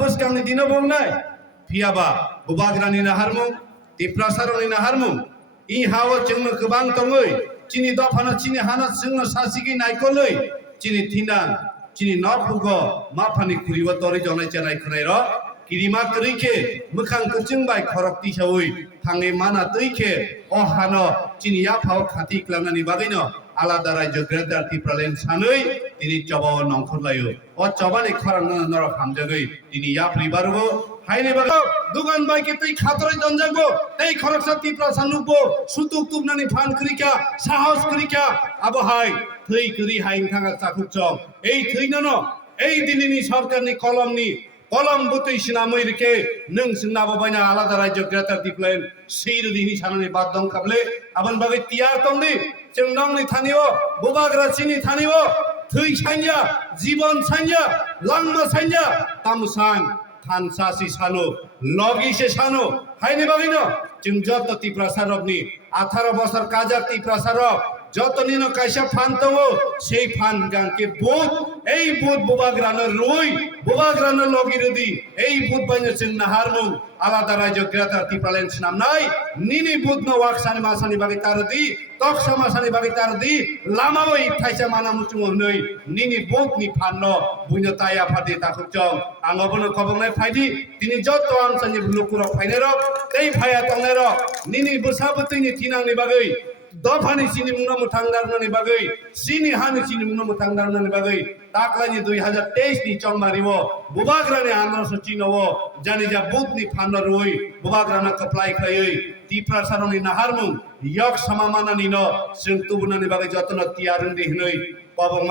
boskangi dino bongnai phiaba bubagrani na harmung tiprasaroni na harmung I hawa jengno kebang tongoi chini dofana chini hana jengno sasigi naikoloi chini thinan chini nokhugo mafani kuriwa tori jonai chanai khunai ro kirima krike mukhang kuching bai khorok tisawi thangi mana tuike o hano chini ya phao khati klamnani bagaino alada rajyo greater Tipraland sanoi tini chaba nongkhorlayo o chabani khorang nara hamjagoi tini ya pribarugo haine baga dugan bai ke tei khatroi janjagbo tei khoroksa Tipra sanukbo sutuk tubnani phan krika sahos krika abo hai thei kri haing thanga chakhukchong ei theinano ei dinini sarkarni কলম বুতই সিনামই রেখে নং সিনাবো বাইনা আলাদা রাজ্য greater Tipland সেইর দিনি সানানি বাদদং কাবলে আবন বাগে তিয়ার তংনি চেংনংনি থানিও বুবাগ্রা চিনি থানিও থৈ সাইয়া জীবন সাইয়া লাংমা সাইয়া তামসাং থানসাসি সানো লগিসে সানো হাইনি বাগিনো চিং যত Tipra সারবনি 18 বছর কাজার Tipra সারব যত নিনো কাইসা ফান তঙ্গ সেই ফান গানকে বুত এই বুত বুবাগ্রানো রুই বুবাগ্রানো লগিরদি এই বুত বাইনে চিন নাহারমু আলাদা রাজ্য গ্রেটার Tipraland নাম নাই নিনি বুত ন ওয়াকসানি মাসানি বাগে তারদি তক সমাসানি বাগে তারদি লামাও ইথাইসা মানা মুচুং হই নিনি বুত নি ফান্ন বুইনো তায়া ফাদি তাখুচং আঙ্গবনো কবংনাই ফাইদি তিনি যত আমসানি লুকুর ফাইনের এই ফায়া তংনের নিনি বুসাবতইনি থিনাংনি বাগে দফানি চিনি মুংনা মুথাংদারনানি বাগৈ চিনি হানি চিনি মুংনা মুথাংদারনানি বাগৈ তাকলানি 2023 ni chongmariwo bubagrani andraso chinowo jani ja budni phanna roi bubagrana kaplai khayoi Tipra saroni naharmung yok samamanani no sing tubunani bagai jotno tiarun dihnoi pabong